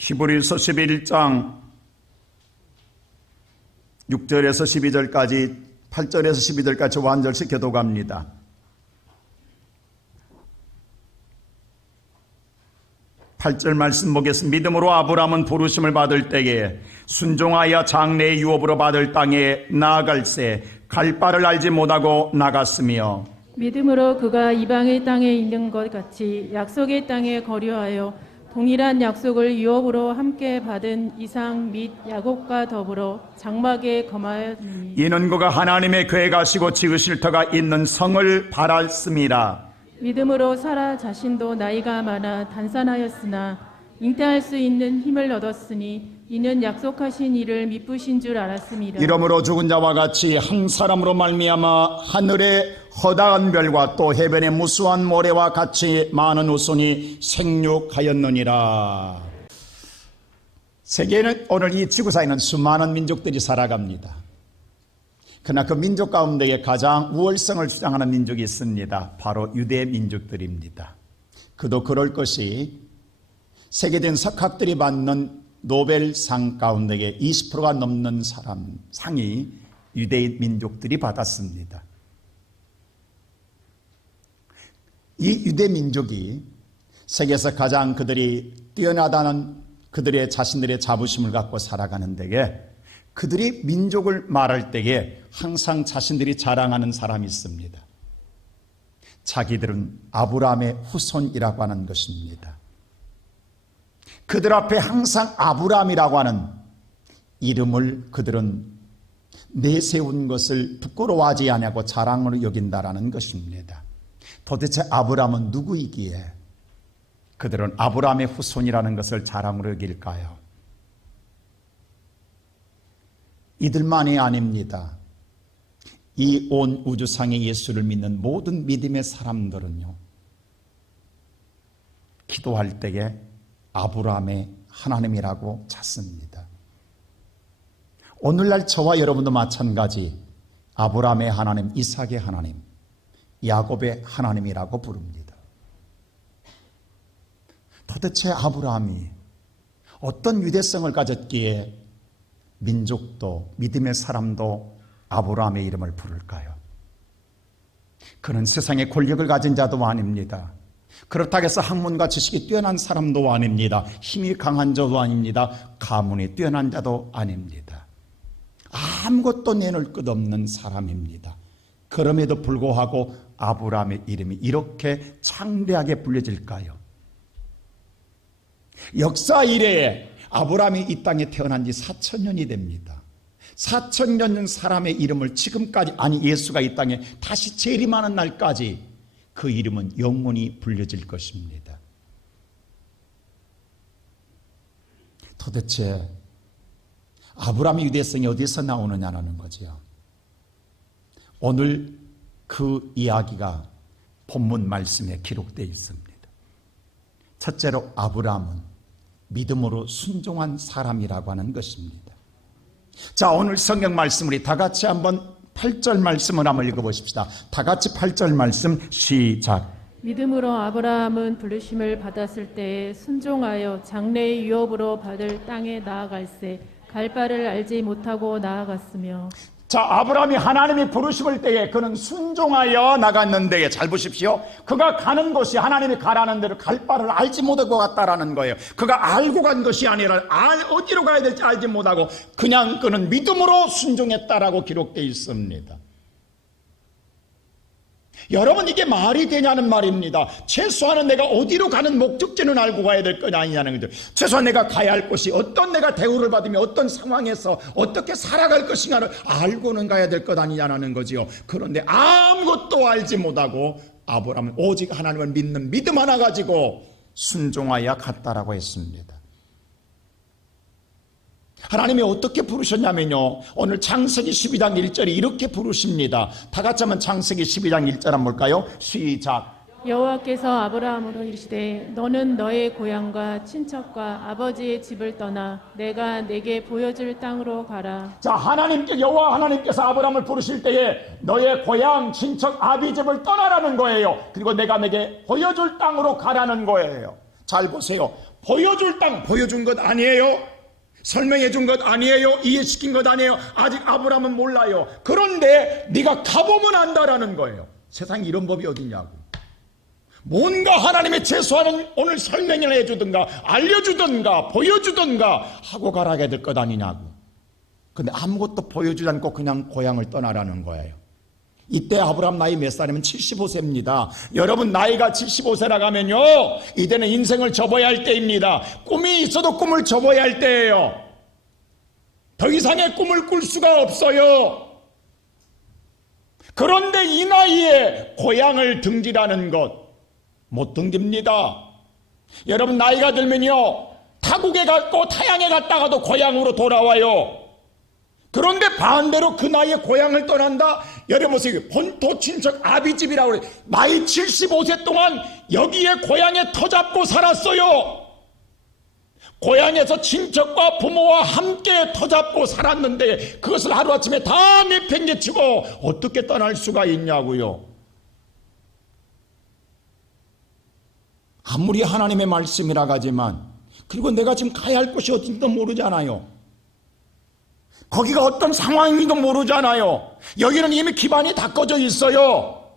히브리서 11장 6절에서 12절까지 8절에서 12절까지 완절시 교독합니다. 8절 말씀 보겠습니다. 믿음으로 아브라함은 부르심을 받을 때에 순종하여 장래의 유업으로 받을 땅에 나아갈새 갈 바를 알지 못하고 나갔으며 믿음으로 그가 이방의 땅에 있는 것 같이 약속의 땅에 거류하여 동일한 약속을 유업으로 함께 받은 이삭 및 야곱과 더불어 장막에 거하였으니 이는 그가 하나님의 궤에 가시고 지으실 터가 있는 성을 바랐음이라. 믿음으로 사라 자신도 나이가 많아 단산하였으나 잉태할 수 있는 힘을 얻었으니 이는 약속하신 이를 미쁘신 줄 알았습니다. 이러므로 죽은 자와 같이 한 사람으로 말미암아 하늘의 허다한 별과 또 해변의 무수한 모래와 같이 많은 후손이 생육하였느니라. 세계에는 오늘 이 지구상에는 수많은 민족들이 살아갑니다. 그러나 그 민족 가운데에 가장 우월성을 주장하는 민족이 있습니다. 바로 유대 민족들입니다. 그도 그럴 것이 세계된 석학들이 받는 노벨상 가운데에 20%가 넘는 상이 유대 민족들이 받았습니다. 이 유대 민족이 세계에서 가장 그들이 뛰어나다는 그들의 자신들의 자부심을 갖고 살아가는 데에 그들이 민족을 말할 때에 항상 자신들이 자랑하는 사람이 있습니다. 자기들은 아브라함의 후손이라고 하는 것입니다. 그들 앞에 항상 아브라함이라고 하는 이름을 그들은 내세운 것을 부끄러워하지 않냐고 자랑으로 여긴다라는 것입니다. 도대체 아브라함은 누구이기에 그들은 아브라함의 후손이라는 것을 자랑으로 여길까요? 이들만이 아닙니다. 이 온 우주상의 예수를 믿는 모든 믿음의 사람들은요, 기도할 때에 아브라함의 하나님이라고 찾습니다. 오늘날 저와 여러분도 마찬가지 아브라함의 하나님, 이삭의 하나님, 야곱의 하나님이라고 부릅니다. 도대체 아브라함이 어떤 유대성을 가졌기에 민족도 믿음의 사람도 아브라함의 이름을 부를까요? 그는 세상의 권력을 가진 자도 아닙니다. 그렇다고 해서 학문과 지식이 뛰어난 사람도 아닙니다. 힘이 강한 자도 아닙니다. 가문이 뛰어난 자도 아닙니다. 아무것도 내놓을 것 없는 사람입니다. 그럼에도 불구하고 아브라함의 이름이 이렇게 창대하게 불려질까요? 역사 이래에 아브라함이 이 땅에 태어난 지 4,000년이 됩니다. 4,000년 사람의 이름을 지금까지, 아니 예수가 이 땅에 다시 재림하는 날까지 그 이름은 영원히 불려질 것입니다. 도대체 아브라함의 유대성이 어디서 나오느냐는 거죠. 오늘 그 이야기가 본문 말씀에 기록되어 있습니다. 첫째로 아브라함은 믿음으로 순종한 사람이라고 하는 것입니다. 자, 오늘 성경 말씀 우리 다 같이 한번 8절 말씀을 한번 읽어보십시다. 다 같이 8절 말씀 시작. 믿음으로 아브라함은 부르심을 받았을 때에 순종하여 장래의 유업으로 받을 땅에 나아갈새 갈 바를 알지 못하고 나아갔으며. 자, 아브라함이 하나님이 부르심을 때에 그는 순종하여 나갔는데, 잘 보십시오. 그가 가는 곳이 하나님이 가라는 대로 갈 바를 알지 못하고 갔다라는 거예요. 그가 알고 간 것이 아니라 어디로 가야 될지 알지 못하고 그냥 그는 믿음으로 순종했다라고 기록되어 있습니다. 여러분, 이게 말이 되냐는 말입니다. 최소한은 내가 어디로 가는 목적지는 알고 가야 될 건 아니냐는 거죠. 최소한 내가 가야 할 곳이 어떤, 내가 대우를 받으며 어떤 상황에서 어떻게 살아갈 것인가를 알고는 가야 될 것 아니냐는 거지요. 그런데 아무것도 알지 못하고 아브라함은 오직 하나님을 믿는 믿음 하나 가지고 순종하여 갔다라고 했습니다. 하나님이 어떻게 부르셨냐면요, 오늘 창세기 12장 1절이 이렇게 부르십니다. 다 같이 한번 창세기 12장 1절 한번 볼까요? 시작. 여호와께서 아브라함으로 이르시되 너는 너의 고향과 친척과 아버지의 집을 떠나 내가 내게 보여줄 땅으로 가라. 자, 여호와 하나님께서 아브라함을 부르실 때에 너의 고향, 친척, 아비 집을 떠나라는 거예요. 그리고 내가 내게 보여줄 땅으로 가라는 거예요. 잘 보세요. 보여줄 땅 보여준 것 아니에요. 설명해 준 것 아니에요. 이해시킨 것 아니에요. 아직 아브라함은 몰라요. 그런데 네가 가보면 안다라는 거예요. 세상에 이런 법이 어딨냐고. 뭔가 하나님의 제수하는 오늘 설명을 해주든가 알려주든가 보여주든가 하고 가라게 될 것 아니냐고. 근데 아무것도 보여주지 않고 그냥 고향을 떠나라는 거예요. 이때 아브라함 나이 몇 살이면 75세입니다. 여러분 나이가 75세라 가면요, 이때는 인생을 접어야 할 때입니다. 꿈이 있어도 꿈을 접어야 할 때예요. 더 이상의 꿈을 꿀 수가 없어요. 그런데 이 나이에 고향을 등지라는 것 못 등집니다. 여러분 나이가 들면요, 타국에 갔고 타양에 갔다가도 고향으로 돌아와요. 그런데 반대로 그 나이에 고향을 떠난다? 여러분 보세요. 본토 친척 아비집이라고 그래요. 나이 75세 동안 여기에 고향에 터잡고 살았어요. 고향에서 친척과 부모와 함께 터잡고 살았는데 그것을 하루아침에 다 내팽개치고 어떻게 떠날 수가 있냐고요. 아무리 하나님의 말씀이라 하지만, 그리고 내가 지금 가야 할 곳이 어딘지도 모르잖아요. 거기가 어떤 상황인지도 모르잖아요. 여기는 이미 기반이 다 꺼져 있어요.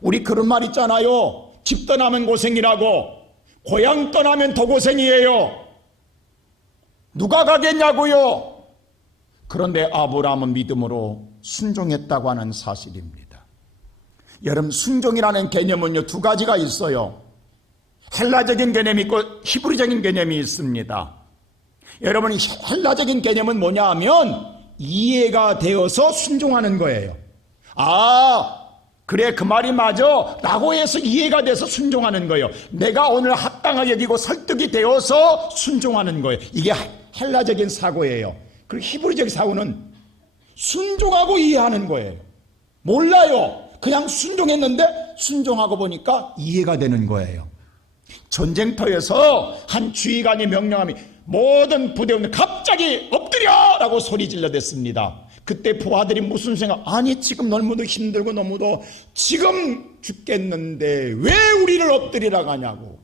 우리 그런 말 있잖아요. 집 떠나면 고생이라고. 고향 떠나면 더 고생이에요. 누가 가겠냐고요. 그런데 아브라함은 믿음으로 순종했다고 하는 사실입니다. 여러분 순종이라는 개념은요, 두 가지가 있어요. 헬라적인 개념이 있고 히브리적인 개념이 있습니다. 여러분 헬라적인 개념은 뭐냐 하면 이해가 되어서 순종하는 거예요. 아 그래 그 말이 맞아 라고 해서 이해가 돼서 순종하는 거예요. 내가 오늘 합당하게 여기고 설득이 되어서 순종하는 거예요. 이게 헬라적인 사고예요. 그리고 히브리적인 사고는 순종하고 이해하는 거예요. 몰라요. 그냥 순종했는데 순종하고 보니까 이해가 되는 거예요. 전쟁터에서 한 주의관이 명령함이 모든 부대원들 갑자기 엎드려라고 소리 질러댔습니다. 그때 부하들이 무슨 생각? 아니 지금 너무도 힘들고 너무도 지금 죽겠는데 왜 우리를 엎드리라고 하냐고.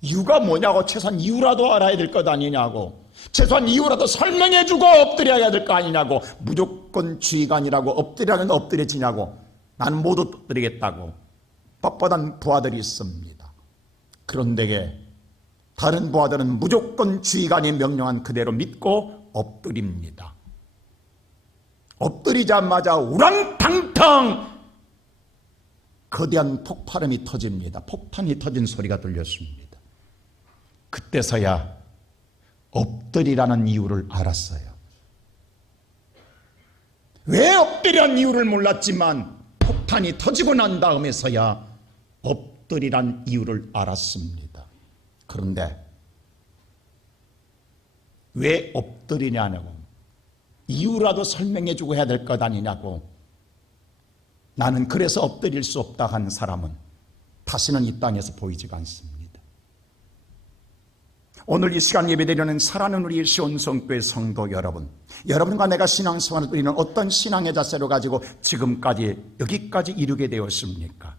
이유가 뭐냐고. 최소한 이유라도 알아야 될 것 아니냐고. 최소한 이유라도 설명해주고 엎드려야 될 거 아니냐고. 무조건 주의관이라고 엎드리라면 엎드려지냐고. 나는 못 엎드리겠다고 뻣뻣한 부하들이 있습니다. 그런데 다른 부하들은 무조건 주의관이 명령한 그대로 믿고 엎드립니다. 엎드리자마자 우랑탕탕 거대한 폭발음이 터집니다. 폭탄이 터진 소리가 들렸습니다. 그때서야 엎드리라는 이유를 알았어요. 왜 엎드리라는 이유를 몰랐지만 폭탄이 터지고 난 다음에서야 엎드리란 이유를 알았습니다. 그런데 왜 엎드리냐고, 이유라도 설명해주고 해야 될 것 아니냐고. 나는 그래서 엎드릴 수 없다 한 사람은 다시는 이 땅에서 보이지가 않습니다. 오늘 이 시간 예배드리는 사랑하는 우리 시온성교회 성도 여러분, 여러분과 내가 신앙생활을 누리는 어떤 신앙의 자세로 가지고 지금까지 여기까지 이르게 되었습니까?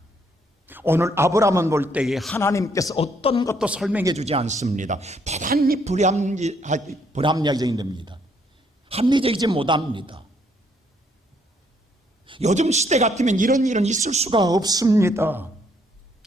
오늘 아브라함은 볼 때에 하나님께서 어떤 것도 설명해 주지 않습니다. 대단히 불합리적인 됩니다. 합리적이지 못합니다. 요즘 시대 같으면 이런 일은 있을 수가 없습니다.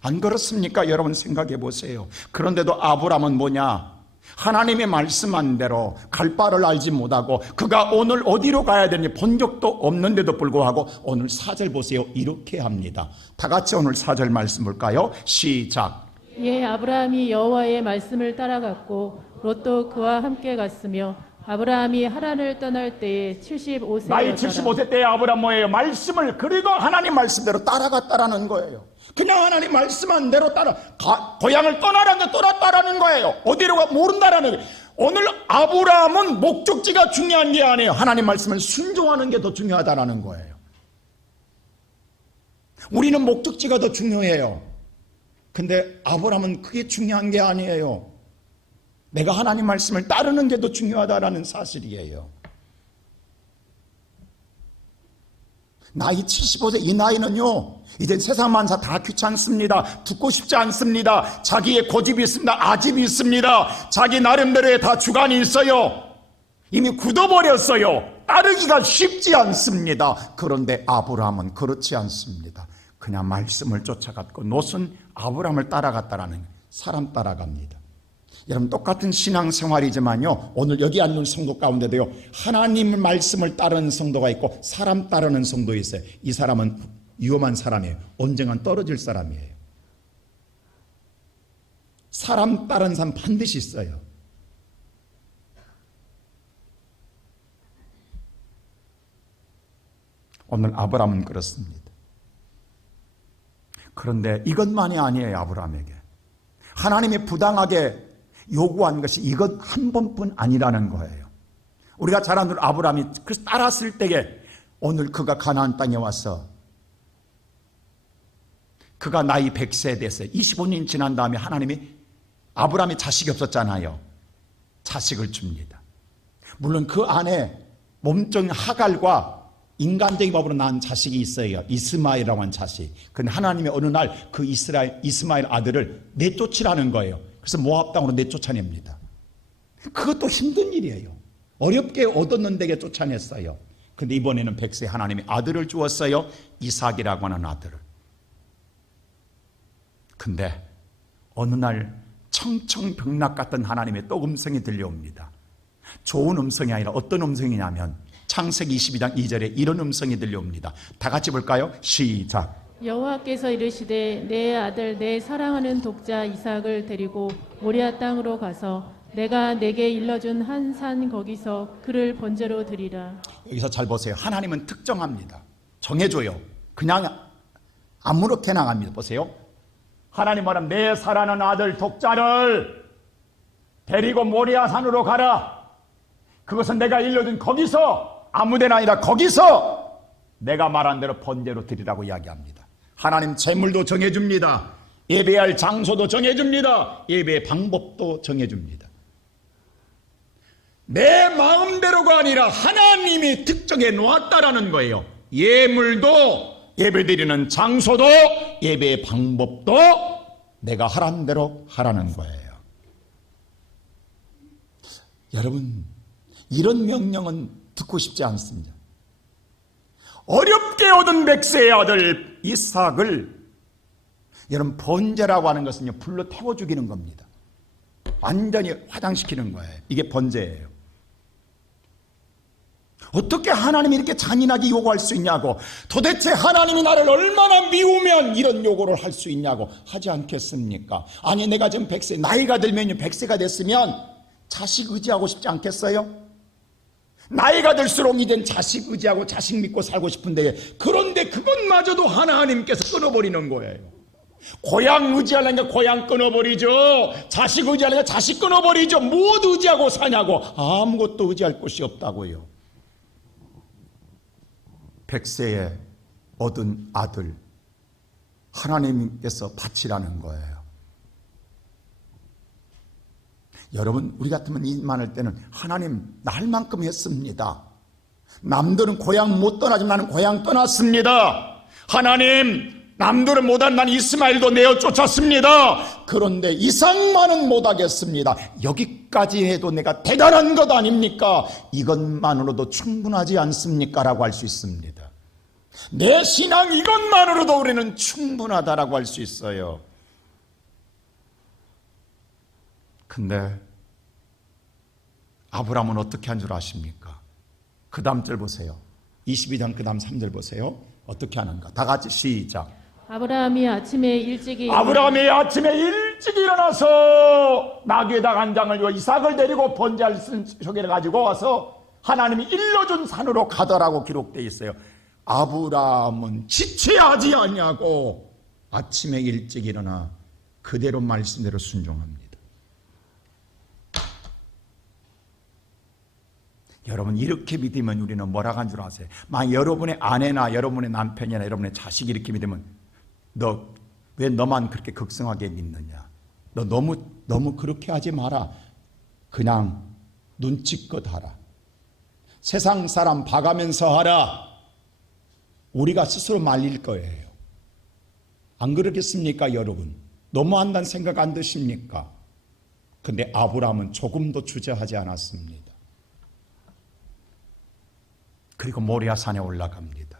안 그렇습니까? 여러분 생각해 보세요. 그런데도 아브라함은 뭐냐? 하나님의 말씀한 대로 갈 바를 알지 못하고 그가 오늘 어디로 가야 되는지 본 적도 없는데도 불구하고 오늘 4절 보세요. 이렇게 합니다. 다 같이 오늘 4절 말씀 볼까요? 시작. 예, 아브라함이 여호와의 말씀을 따라갔고 롯도 그와 함께 갔으며 아브라함이 하란을 떠날 때에 75세였더라. 나이 75세 때에 아브라함 뭐예요? 말씀을, 그리고 하나님 말씀대로 따라갔다라는 거예요. 그냥 하나님 말씀한 대로 고향을 떠나라는 데 떠났다라는 거예요. 어디로 가 모른다라는 거예요. 오늘 아브라함은 목적지가 중요한 게 아니에요. 하나님 말씀을 순종하는 게 더 중요하다라는 거예요. 우리는 목적지가 더 중요해요. 근데 아브라함은 그게 중요한 게 아니에요. 내가 하나님 말씀을 따르는 게 더 중요하다라는 사실이에요. 나이 75세 이 나이는요, 이제 세상 만사 다 귀찮습니다. 듣고 싶지 않습니다. 자기의 고집이 있습니다. 아집이 있습니다. 자기 나름대로의 다 주관이 있어요. 이미 굳어버렸어요. 따르기가 쉽지 않습니다. 그런데 아브라함은 그렇지 않습니다. 그냥 말씀을 쫓아갔고 롯은 아브라함을 따라갔다라는, 사람 따라갑니다. 여러분, 똑같은 신앙생활이지만요, 오늘 여기 앉는 성도 가운데도요, 하나님 말씀을 따르는 성도가 있고 사람 따르는 성도 있어요. 이 사람은 위험한 사람이에요. 언젠간 떨어질 사람이에요. 사람 따르는 사람 반드시 있어요. 오늘 아브라함은 그렇습니다. 그런데 이것만이 아니에요. 아브라함에게 하나님이 부당하게 요구한 것이 이것 한 번뿐 아니라는 거예요. 우리가 잘 아는 아브라함이 그래서 따랐을 때에 오늘 그가 가나안 땅에 와서 그가 나이 100세 됐어요. 25년 지난 다음에 하나님이, 아브라함이 자식이 없었잖아요. 자식을 줍니다. 물론 그 안에 몸종 하갈과 인간적인 법으로 낳은 자식이 있어요. 이스마엘이라고 하는 자식. 근데 하나님이 어느 날 그 이스마엘 아들을 내쫓으라는 거예요. 그래서 모압 땅으로 내쫓아냅니다. 그것도 힘든 일이에요. 어렵게 얻었는 데게 쫓아냈어요. 근데 이번에는 100세 하나님이 아들을 주었어요. 이삭이라고 하는 아들을. 근데 어느 날 청청병락 같은 하나님의 또 음성이 들려옵니다. 좋은 음성이 아니라 어떤 음성이냐면 창세기 22장 2절에 이런 음성이 들려옵니다. 다 같이 볼까요? 시작. 여호와께서 이르시되 내 아들 내 사랑하는 독자 이삭을 데리고 모리아 땅으로 가서 내가 내게 일러준 한 산 거기서 그를 번제로 드리라. 여기서 잘 보세요. 하나님은 특정합니다. 정해줘요. 그냥 아무렇게 나갑니다. 보세요. 하나님 말하면 내 사랑하는 아들 독자를 데리고 모리아 산으로 가라. 그것은 내가 일러준 거기서, 아무데나 아니라 거기서 내가 말한 대로 번제로 드리라고 이야기합니다. 하나님 제물도 정해줍니다. 예배할 장소도 정해줍니다. 예배의 방법도 정해줍니다. 내 마음대로가 아니라 하나님이 특정해 놓았다라는 거예요. 예물도, 예배드리는 장소도, 예배의 방법도 내가 하라는 대로 하라는 거예요. 여러분, 이런 명령은 듣고 싶지 않습니다. 어렵게 얻은 100세의 아들 이삭을, 여러분, 번제라고 하는 것은요, 불로 태워 죽이는 겁니다. 완전히 화장시키는 거예요. 이게 번제예요. 어떻게 하나님이 이렇게 잔인하게 요구할 수 있냐고, 도대체 하나님이 나를 얼마나 미우면 이런 요구를 할 수 있냐고 하지 않겠습니까? 아니, 내가 지금 100세, 나이가 들면 100세가 됐으면 자식 의지하고 싶지 않겠어요? 나이가 들수록 이젠 자식 의지하고 자식 믿고 살고 싶은데, 그런데 그것마저도 하나님께서 끊어버리는 거예요. 고향 의지하려니까 고향 끊어버리죠. 자식 의지하려니까 자식 끊어버리죠. 무엇 의지하고 사냐고. 아무것도 의지할 곳이 없다고요. 100세에 얻은 아들 하나님께서 바치라는 거예요. 여러분, 우리 같으면 일 많을 때는 하나님 날 만큼 했습니다. 남들은 고향 못 떠나지만 나는 고향 떠났습니다. 하나님, 남들은 못한 난 이스마엘도 내어 쫓았습니다. 그런데 이삭만은 못하겠습니다. 여기까지 해도 내가 대단한 것 아닙니까? 이것만으로도 충분하지 않습니까? 라고 할 수 있습니다. 내 신앙 이것만으로도 우리는 충분하다라고 할 수 있어요. 근데 아브라함은 어떻게 한 줄 아십니까? 그 다음 절 보세요. 22장 그 다음 3절 보세요. 어떻게 하는가? 다 같이 시작. 아브라함이 아침에 일찍 일어나서 나귀에다 한 장을 이삭을 데리고 번제할 소개를 가지고 와서 하나님이 일러준 산으로 가더라고 기록되어 있어요. 아브라함은 지체하지 않냐고 아침에 일찍 일어나 그대로 말씀대로 순종합니다. 여러분, 이렇게 믿으면 우리는 뭐라고 한 줄 아세요? 만약 여러분의 아내나 여러분의 남편이나 여러분의 자식이 이렇게 믿으면 너 왜 너만 그렇게 극성하게 믿느냐? 너 너무 그렇게 하지 마라. 그냥 눈치껏 하라. 세상 사람 봐가면서 하라. 우리가 스스로 말릴 거예요. 안 그렇겠습니까, 여러분? 너무한다는 생각 안 드십니까? 근데 아브라함은 조금도 주저하지 않았습니다. 그리고 모리아산에 올라갑니다.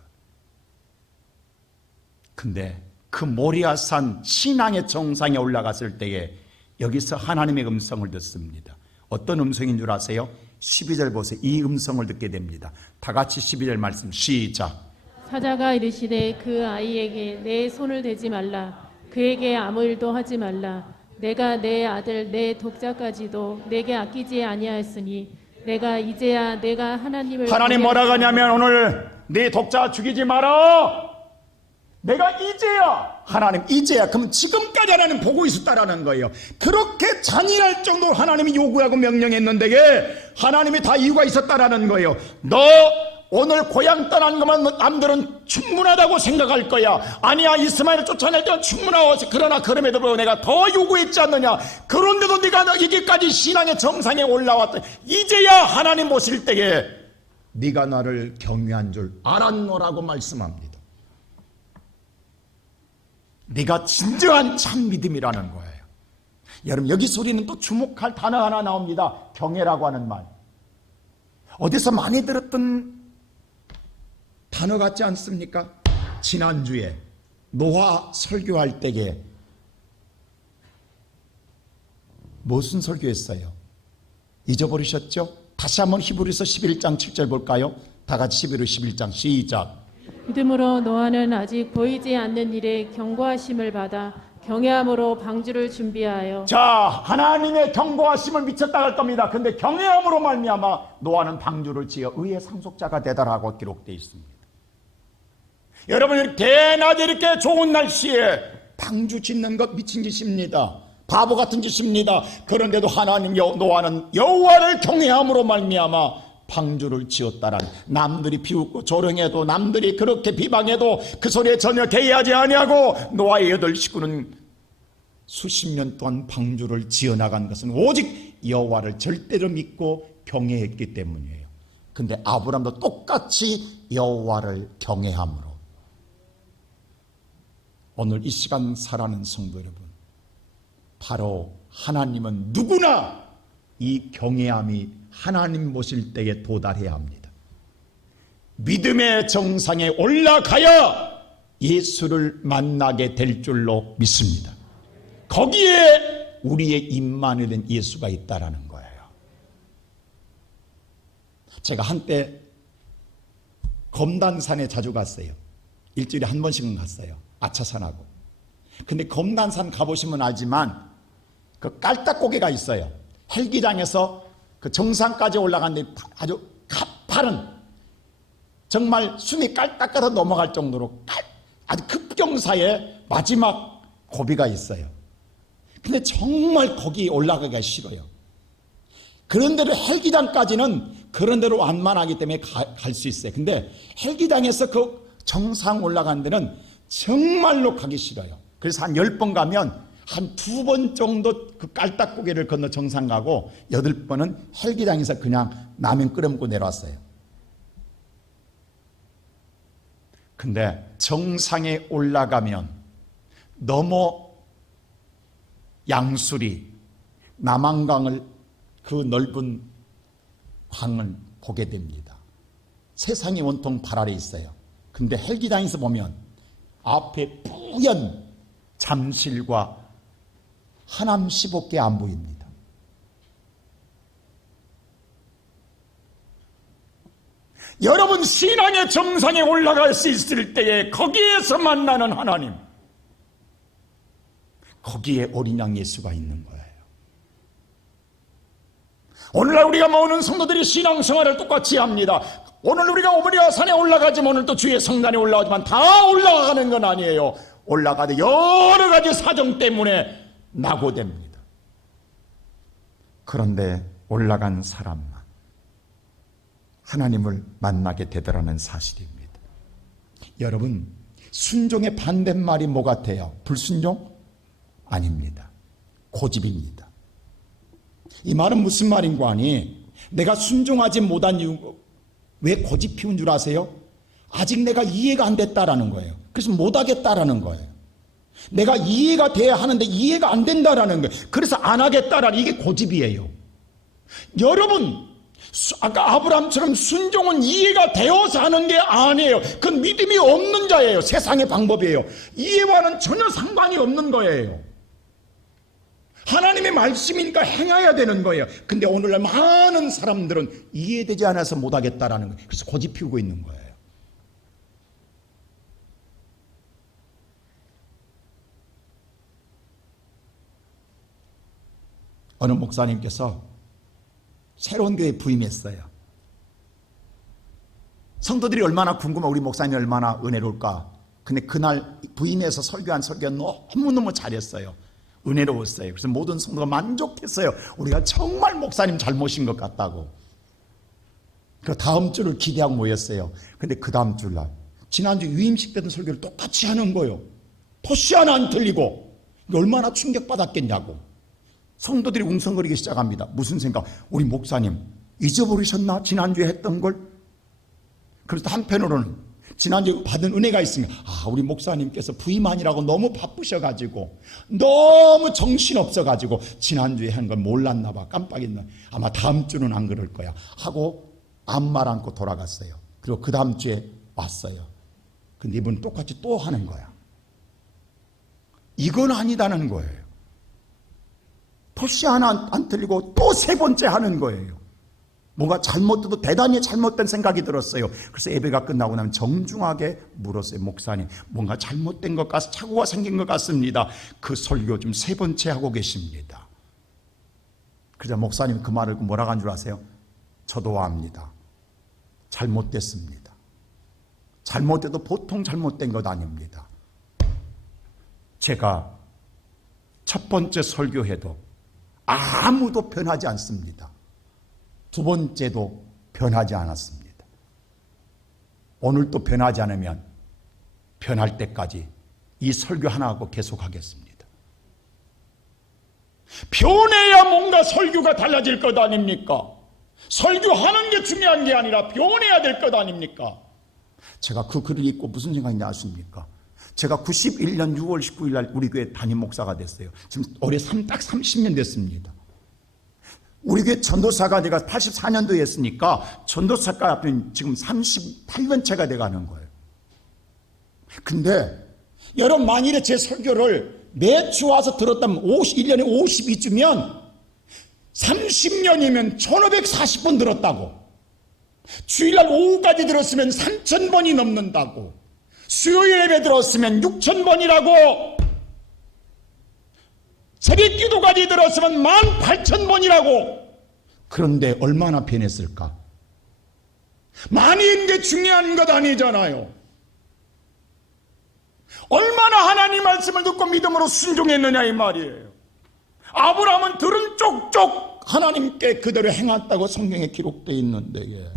근데 그 모리아산 신앙의 정상에 올라갔을 때에 여기서 하나님의 음성을 듣습니다. 어떤 음성인 줄 아세요? 12절 보세요. 이 음성을 듣게 됩니다. 다 같이 12절 말씀 시작. 사자가 이르시되 그 아이에게 내 손을 대지 말라. 그에게 아무 일도 하지 말라. 내가 내 아들 내 독자까지도 내게 아끼지 아니하였으니 내가 이제야 내가 하나님을 하나님 뭐라고 하냐면 오늘 네 독자 죽이지 마라. 내가 이제야 하나님 이제야 그럼 지금까지 하나님 보고 있었다라는 거예요. 그렇게 잔인할 정도로 하나님이 요구하고 명령했는데 하나님이 다 이유가 있었다라는 거예요. 너 오늘 고향 떠난 것만 남들은 충분하다고 생각할 거야. 아니야, 이스마엘을 쫓아낼 때는 충분하고, 그러나 그럼에도 불구하고 내가 더 요구했지 않느냐. 그런데도 네가 여기까지 신앙의 정상에 올라왔다. 이제야 하나님 보실 때에 네가 나를 경외한 줄 알았노라고 말씀합니다. 네가 진정한 참 믿음이라는 거예요. 여러분, 여기서 우리는 또 주목할 단어 하나 나옵니다. 경외라고 하는 말. 어디서 많이 들었던 단어 같지 않습니까? 지난주에 노아 설교할 때에 무슨 설교했어요? 잊어버리셨죠? 다시 한번 히브리서 11장 7절 볼까요? 다 같이 히브리서 11장 시작. 믿음으로 노아는 아직 보이지 않는 일에 경고하심을 받아 경외함으로 방주를 준비하여. 자, 하나님의 경고하심을 미쳤다 할 겁니다. 근데 경외함으로 말미암아 노아는 방주를 지어 의의 상속자가 되더라고 기록되어 있습니다. 여러분, 대낮에 이렇게 좋은 날씨에 방주 짓는 것 미친 짓입니다. 바보 같은 짓입니다. 그런데도 하나님 노아는 여호와를 경외함으로 말미암아 방주를 지었다란, 남들이 비웃고 조롱해도 남들이 그렇게 비방해도 그 소리에 전혀 개의하지 아니하고 노아의 8 식구는 수십 년 동안 방주를 지어나간 것은 오직 여호와를 절대로 믿고 경외했기 때문이에요. 근데 아브라함도 똑같이 여호와를 경외함으로 오늘 이 시간 살아가는 성도 여러분, 바로 하나님은 누구나 이 경외함이 하나님 보실 때에 도달해야 합니다. 믿음의 정상에 올라가야 예수를 만나게 될 줄로 믿습니다. 거기에 우리의 입만이 된 예수가 있다라는 거예요. 제가 한때 검단산에 자주 갔어요. 일주일에 한 번씩은 갔어요. 아차산하고. 근데 검단산 가보시면 알지만 그 깔딱고개가 있어요. 헬기장에서 그 정상까지 올라갔는데 아주 가파른, 정말 숨이 깔딱가서 넘어갈 정도로 아주 급경사의 마지막 고비가 있어요. 근데 정말 거기 올라가기가 싫어요. 그런데도 헬기장까지는 그런대로 완만하기 때문에 갈 수 있어요. 근데 헬기장에서 그 정상 올라간 데는 정말로 가기 싫어요. 그래서 한 10번 가면 한 2번 정도 그 깔딱고개를 건너 정상 가고 8번은 헬기장에서 그냥 라면 끓여 먹고 내려왔어요. 근데 정상에 올라가면 너무 양수리 남한강을 그 넓은 강을 보게 됩니다. 세상이 온통 발 아래 있어요. 근데 헬기장에서 보면 앞에 뿌연 잠실과 하남 15개 안 보입니다. 여러분, 신앙의 정상에 올라갈 수 있을 때에 거기에서 만나는 하나님, 거기에 어린 양 예수가 있는 거예요. 오늘날 우리가 모으는 성도들이 신앙생활을 똑같이 합니다. 오늘 우리가 오므리와 산에 올라가지만 오늘 또 주의 성단에 올라가지만 다 올라가는 건 아니에요. 올라가되 여러 가지 사정 때문에 낙오됩니다. 그런데 올라간 사람만 하나님을 만나게 되더라는 사실입니다. 여러분, 순종의 반대말이 뭐 같아요? 불순종? 아닙니다. 고집입니다. 이 말은 무슨 말인고 하니, 내가 순종하지 못한 이유, 왜 고집 피운 줄 아세요? 아직 내가 이해가 안 됐다라는 거예요. 그래서 못하겠다라는 거예요. 내가 이해가 돼야 하는데 이해가 안 된다라는 거예요. 그래서 안 하겠다라는, 이게 고집이에요. 여러분, 아까 아브라함처럼 순종은 이해가 되어서 하는 게 아니에요. 그건 믿음이 없는 자예요. 세상의 방법이에요. 이해와는 전혀 상관이 없는 거예요. 하나님의 말씀이니까 행해야 되는 거예요. 근데 오늘날 많은 사람들은 이해되지 않아서 못하겠다라는 거예요. 그래서 고집 피우고 있는 거예요. 어느 목사님께서 새로운 교회에 부임했어요. 성도들이 얼마나 궁금해, 우리 목사님이 얼마나 은혜로울까. 근데 그날 부임해서 설교한 설교가 너무너무 잘했어요. 은혜로웠어요. 그래서 모든 성도가 만족했어요. 우리가 정말 목사님 잘 모신 것 같다고. 그 다음 주를 기대하고 모였어요. 근데 그 다음 주날, 지난주 유임식 때던 설교를 똑같이 하는 거예요. 토시 하나 안 틀리고. 얼마나 충격받았겠냐고. 성도들이 웅성거리기 시작합니다. 무슨 생각? 우리 목사님 잊어버리셨나? 지난주에 했던 걸? 그래서 한편으로는 지난주에 받은 은혜가 있으니까, 우리 목사님께서 부임하느라고 너무 바쁘셔가지고 너무 정신없어가지고 지난주에 한 걸 몰랐나 봐, 깜빡했나, 아마 다음 주는 안 그럴 거야 하고 아무 말 않고 돌아갔어요. 그리고 그 다음 주에 왔어요. 근데 이분은 똑같이 또 하는 거야. 이건 아니다는 거예요. 토시 하나 안 틀리고 또 세 번째 하는 거예요. 뭔가 잘못돼도 대단히 잘못된 생각이 들었어요. 그래서 예배가 끝나고 나면 정중하게 물었어요. 목사님, 뭔가 잘못된 것 같아서 착오가 생긴 것 같습니다. 그 설교 좀 세 번째 하고 계십니다. 그러자 목사님 그 말을 뭐라고 한 줄 아세요? 저도 압니다. 잘못됐습니다. 잘못돼도 보통 잘못된 것 아닙니다. 제가 첫 번째 설교해도 아무도 변하지 않습니다. 두 번째도 변하지 않았습니다. 오늘도 변하지 않으면 변할 때까지 이 설교 하나 하고 계속하겠습니다. 변해야 뭔가 설교가 달라질 것 아닙니까? 설교하는 게 중요한 게 아니라 변해야 될 것 아닙니까? 제가 그 글을 읽고 무슨 생각인지 아십니까? 제가 91년 6월 19일 날 우리 교회 담임 목사가 됐어요. 지금 올해 딱 30년 됐습니다. 우리 교회 전도사가 내가 84년도에 했으니까 전도사가 앞에 지금 38년째가 돼가는 거예요. 근데 여러분, 만일에 제 설교를 매주 와서 들었다면 1년에 52주면 30년이면 1540번 들었다고. 주일날 오후까지 들었으면 3000번이 넘는다고. 수요일 예배 들었으면 6000번이라고. 새벽 기도까지 들었으면 18,000번이라고. 그런데 얼마나 변했을까? 많이 있는 게 중요한 것 아니잖아요. 얼마나 하나님 말씀을 듣고 믿음으로 순종했느냐 이 말이에요. 아브라함은 들은 쪽쪽 하나님께 그대로 행했다고 성경에 기록되어 있는데,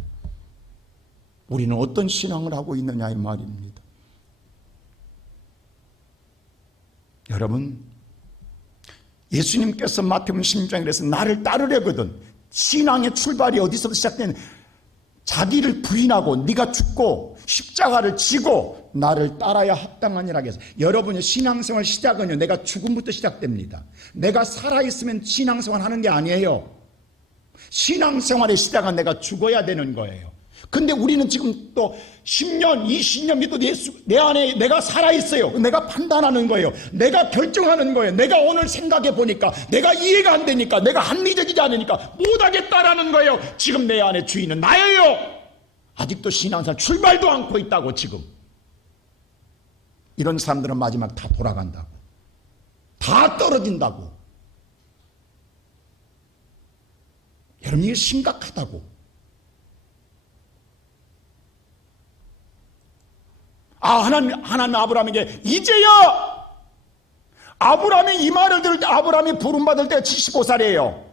우리는 어떤 신앙을 하고 있느냐 이 말입니다. 여러분, 예수님께서 마태복음 16장에 그래서 나를 따르려거든, 신앙의 출발이 어디서부터 시작되는, 자기를 부인하고 네가 죽고 십자가를 지고 나를 따라야 합당하니라 해서, 여러분의 신앙생활 시작은요, 내가 죽음부터 시작됩니다. 내가 살아있으면 신앙생활 하는 게 아니에요. 신앙생활의 시작은 내가 죽어야 되는 거예요. 근데 우리는 지금 또 10년, 20년 믿고 내 안에 내가 살아있어요. 내가 판단하는 거예요. 내가 결정하는 거예요. 내가 오늘 생각해 보니까, 내가 이해가 안 되니까, 내가 합리적이지 않으니까 못하겠다라는 거예요. 지금 내 안에 주인은 나예요. 아직도 신앙생활 출발도 않고 있다고. 지금 이런 사람들은 마지막 다 돌아간다고, 다 떨어진다고. 여러분, 이게 심각하다고. 하나님 아브라함에게 이제야, 아브라함이 이 말을 들을 때, 아브라함이 부름받을 때가 75살이에요.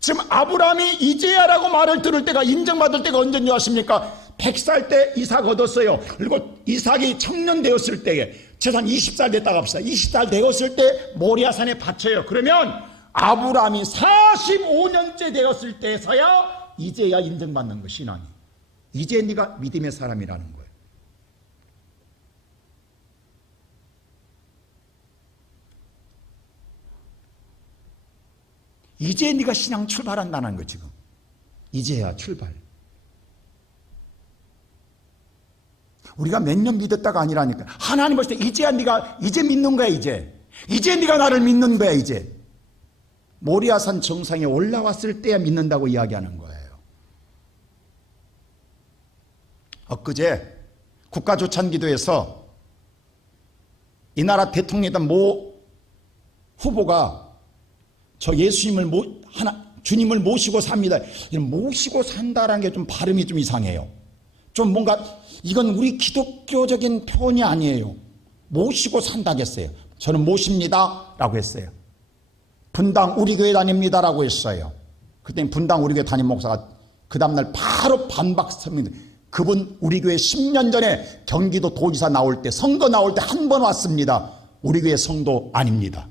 지금 아브라함이 이제야라고 말을 들을 때가, 인정받을 때가 언제인 줄 아십니까? 100살 때 이삭 얻었어요. 그리고 이삭이 청년 되었을 때에, 재산 20살 됐다고 합시다. 20살 되었을 때 모리아산에 바쳐요. 그러면 아브라함이 45년째 되었을 때에서야 이제야 인정받는 거, 신앙이. 이제 네가 믿음의 사람이라는 거예요. 이제 네가 신앙 출발한다는 거 지금. 이제야 출발. 우리가 몇 년 믿었다가 아니라니까. 하나님 볼 때 이제야 네가 이제 믿는 거야 이제. 이제 네가 나를 믿는 거야 이제. 모리아산 정상에 올라왔을 때야 믿는다고 이야기하는 거예요. 엊그제 국가조찬기도에서 이 나라 대통령이던 모 후보가 저 예수님을 주님을 모시고 삽니다. 모시고 산다라는 게 좀 발음이 좀 이상해요. 좀 뭔가 이건 우리 기독교적인 표현이 아니에요. 모시고 산다겠어요. 저는 모십니다 라고 했어요. 분당 우리 교회 다닙니다라고 했어요. 그때 분당 우리 교회 담임 목사가 그 다음날 바로 반박 선언. 그분 우리 교회 10년 전에 경기도 도지사 나올 때 선거 나올 때 한 번 왔습니다. 우리 교회 성도 아닙니다.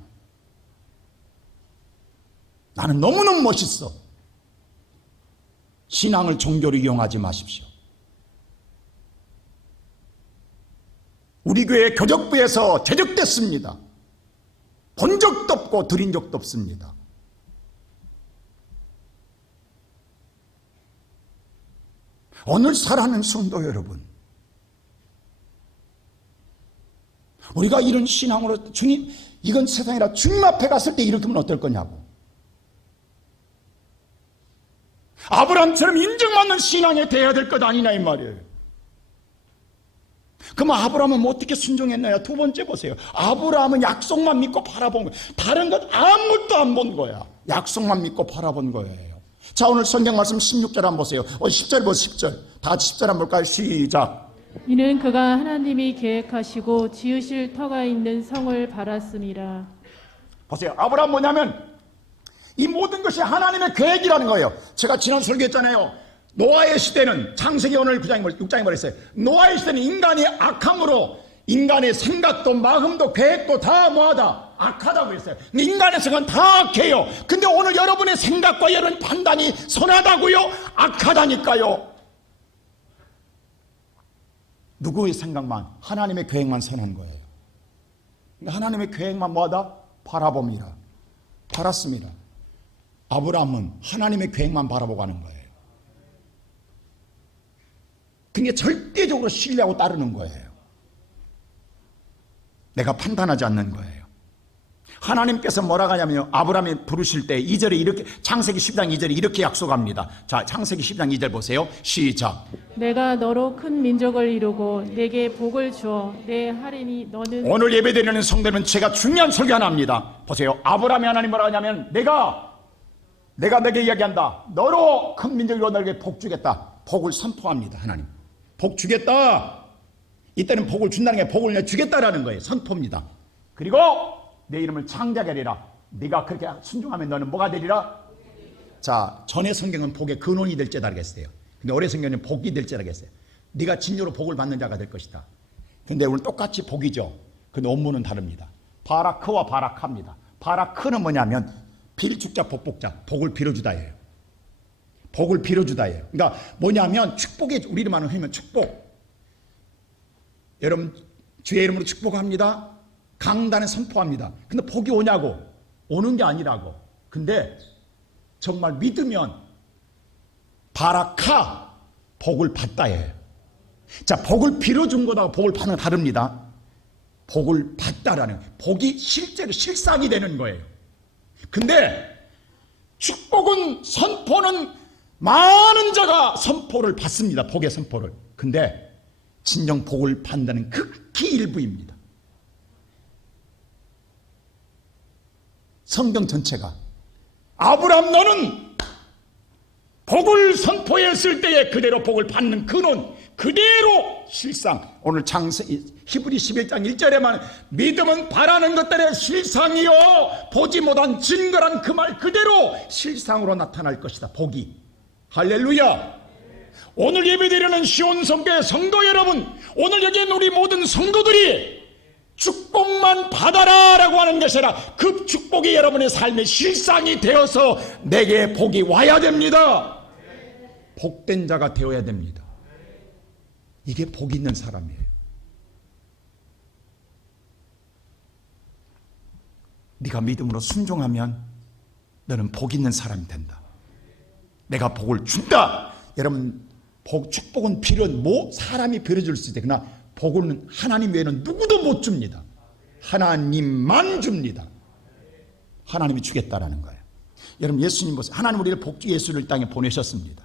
나는 너무너무 멋있어. 신앙을 종교로 이용하지 마십시오. 우리 교회 교적부에서 제적됐습니다. 본 적도 없고 드린 적도 없습니다. 오늘 살아가는 성도 여러분, 우리가 이런 신앙으로 주님, 이건 세상이라 주님 앞에 갔을 때 이렇게 하면 어떨 거냐고. 아브라함처럼 인정받는 신앙에 대해야 될 것 아니냐 이 말이에요. 그럼 아브라함은 어떻게 순종했나요? 두 번째 보세요. 아브라함은 약속만 믿고 바라본 거예요. 다른 것 아무것도 안 본 거야. 약속만 믿고 바라본 거예요. 자, 오늘 성경 말씀 16절 한번 보세요. 10절 보세요. 10절. 다 같이 10절 한번 볼까요? 시작. 이는 그가 하나님이 계획하시고 지으실 터가 있는 성을 바랐음이라. 보세요. 아브라함 뭐냐면 이 모든 것이 하나님의 계획이라는 거예요. 제가 지난 설교했잖아요. 노아의 시대는 창세기 오늘 6장에 말했어요. 노아의 시대는 인간이 악함으로 인간의 생각도 마음도 계획도 다 뭐하다? 악하다고 했어요. 근데 인간의 생각은 다 악해요. 근데 오늘 여러분의 생각과 여러분 판단이 선하다고요? 악하다니까요. 누구의 생각만? 하나님의 계획만 선한 거예요. 하나님의 계획만 뭐하다? 바라봅니다. 바랐습니다. 아브라함은 하나님의 계획만 바라보고 가는 거예요. 그게 절대적으로 신뢰하고 따르는 거예요. 내가 판단하지 않는 거예요. 하나님께서 뭐라고 하냐면요, 아브라함이 부르실 때 2절에 이렇게, 창세기 10장 2절에 이렇게 약속합니다. 자, 창세기 10장 2절 보세요. 시작. 내가 너로 큰 민족을 이루고 내게 복을 주어 내 하리니 너는. 오늘 예배드리는 성도는 제가 중요한 설교 하나 합니다. 보세요. 아브라함이 하나님 뭐라고 하냐면 내가 내게 이야기한다. 너로 큰 민족으로 너에게 복 주겠다. 복을 선포합니다. 하나님 복 주겠다. 이때는 복을 준다는 게 복을 내 주겠다라는 거예요. 선포입니다. 그리고 내 이름을 창대하게 하리라. 네가 그렇게 순종하면 너는 뭐가 되리라? 자, 전의 성경은 복의 근원이 될 자다 그랬어요. 근데 올해 성경은 복이 될 자라 그랬어요. 네가 진료로 복을 받는 자가 될 것이다. 근데 오늘 똑같이 복이죠. 근데 원문은 다릅니다. 바라크와 바라카입니다. 바라크는 뭐냐면 빌축자 복복자, 복을 빌어주다예요. 복을 빌어주다예요. 그러니까 뭐냐면 축복의, 우리 이름으로 하면 축복. 여러분 주의 이름으로 축복합니다. 강단에 선포합니다. 근데 복이 오냐고? 오는 게 아니라고. 근데 정말 믿으면 바라카, 복을 받다예요. 자, 복을 빌어준 거하고 복을 받는 건 다릅니다. 복을 받다라는, 복이 실제로 실상이 되는 거예요. 근데 축복은, 선포는 많은 자가 선포를 받습니다. 복의 선포를. 근데 진정 복을 받는 극히 일부입니다. 성경 전체가 아브라함 너는 복을 선포했을 때에 그대로 복을 받는 근원, 그대로 실상. 오늘 히브리 11장 1절에만 믿음은 바라는 것들의 실상이요 보지 못한 증거란 그 말 그대로 실상으로 나타날 것이다. 복이. 할렐루야. 오늘 예배드리는 시온성교회 성도 여러분, 오늘 여기 있는 우리 모든 성도들이 축복만 받아라 라고 하는 것이 아니라 그 축복이 여러분의 삶의 실상이 되어서 내게 복이 와야 됩니다. 복된 자가 되어야 됩니다. 이게 복 있는 사람이에요. 네가 믿음으로 순종하면 너는 복 있는 사람이 된다. 내가 복을 준다. 여러분, 축복은 빌은 사람이 빌어줄 수 있대. 그러나 복은 하나님 외에는 누구도 못 줍니다. 하나님만 줍니다. 하나님이 주겠다라는 거예요. 여러분, 예수님 보세요. 하나님 우리를 복주 예수를 이 땅에 보내셨습니다.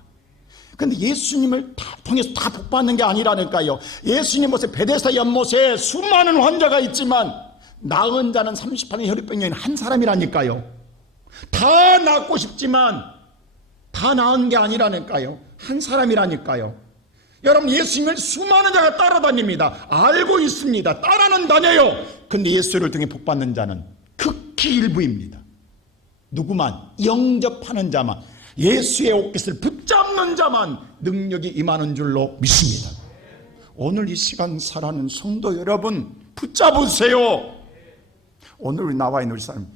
근데 예수님을 통해서 다 복받는 게 아니라니까요. 예수님 보세요. 베데스다 연못에 수많은 환자가 있지만 나은 자는 38년 혈루병 여인 한 사람이라니까요. 다 낫고 싶지만 다 나은 게 아니라니까요. 한 사람이라니까요. 여러분, 예수님을 수많은 자가 따라다닙니다. 알고 있습니다. 따라는 다녀요. 근데 예수를 통해 복받는 자는 극히 일부입니다. 누구만? 영접하는 자만, 예수의 옷깃을 붙잡는 자만 능력이 임하는 줄로 믿습니다. 오늘 이 시간 살아가는 성도 여러분, 붙잡으세요. 오늘 우리 나와 있는 우리 사람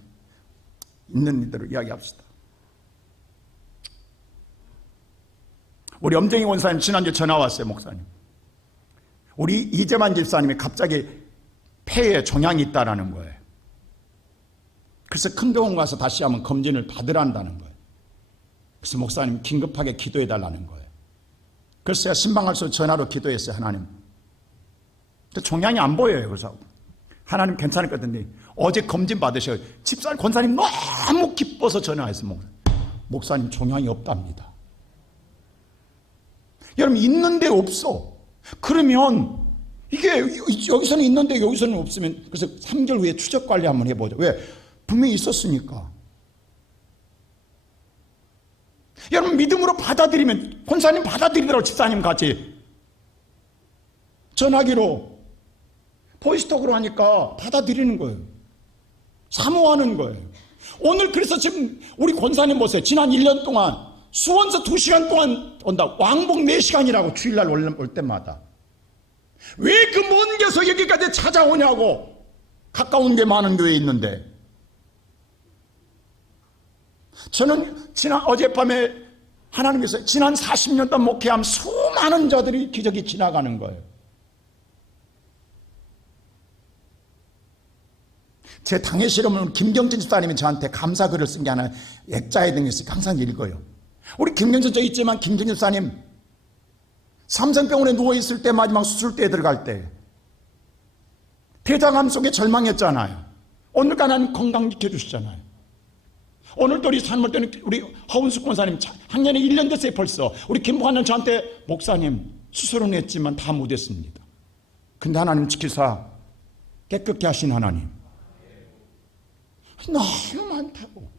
있는 이대로 이야기합시다. 우리 엄정희 원사님 지난주에 전화 왔어요. 목사님, 우리 이재만 집사님이 갑자기 폐에 종양이 있다는 거예요. 그래서 큰 병원 가서 다시 한번 검진을 받으란다는 거예요. 그래서 목사님 긴급하게 기도해 달라는 거예요. 그래서 제가 신방할수 전화로 기도했어요. 하나님, 종양이 안 보여요. 그래서 하나님 괜찮을 것 같은데 어제 검진 받으셔요. 집사님 권사님 너무 기뻐서 전화했어요. 목사님 종양이 없답니다. 여러분, 있는데 없어. 그러면 이게 여기서는 있는데 여기서는 없으면, 그래서 3개월 후에 추적 관리 한번 해보죠. 왜? 분명히 있었으니까. 여러분, 믿음으로 받아들이면, 권사님 받아들이더라고. 집사님 같이 전화기로 보이스톡으로 하니까 받아들이는 거예요. 사모하는 거예요. 오늘 그래서 지금 우리 권사님 보세요. 지난 1년 동안 수원서 2시간 동안 온다. 왕복 4시간이라고 주일날 올 때마다. 왜 그 먼 데서 여기까지 찾아오냐고. 가까운 데 많은 교회에 있는데. 저는 어젯밤에 하나님께서 지난 40년 동안 목회한 수많은 자들이 기적이 지나가는 거예요. 제 당회 실험은 김경진 집사님이 저한테 감사글을 쓴 게 하나 액자에 등에서 항상 읽어요. 우리 김경진 저 있지만 김경진 집사님 삼성병원에 누워있을 때 마지막 수술대에 들어갈 때 대장암 속에 절망했잖아요. 오늘까지 하나님 건강 지켜주시잖아요. 오늘도 우리 산물 때는 우리 허운숙 권사님 학년에 1년 됐어요. 벌써 우리 김부관은 저한테 목사님 수술은 했지만 다 못했습니다. 근데 하나님 지키사 깨끗게 하신 하나님 너무 많다고.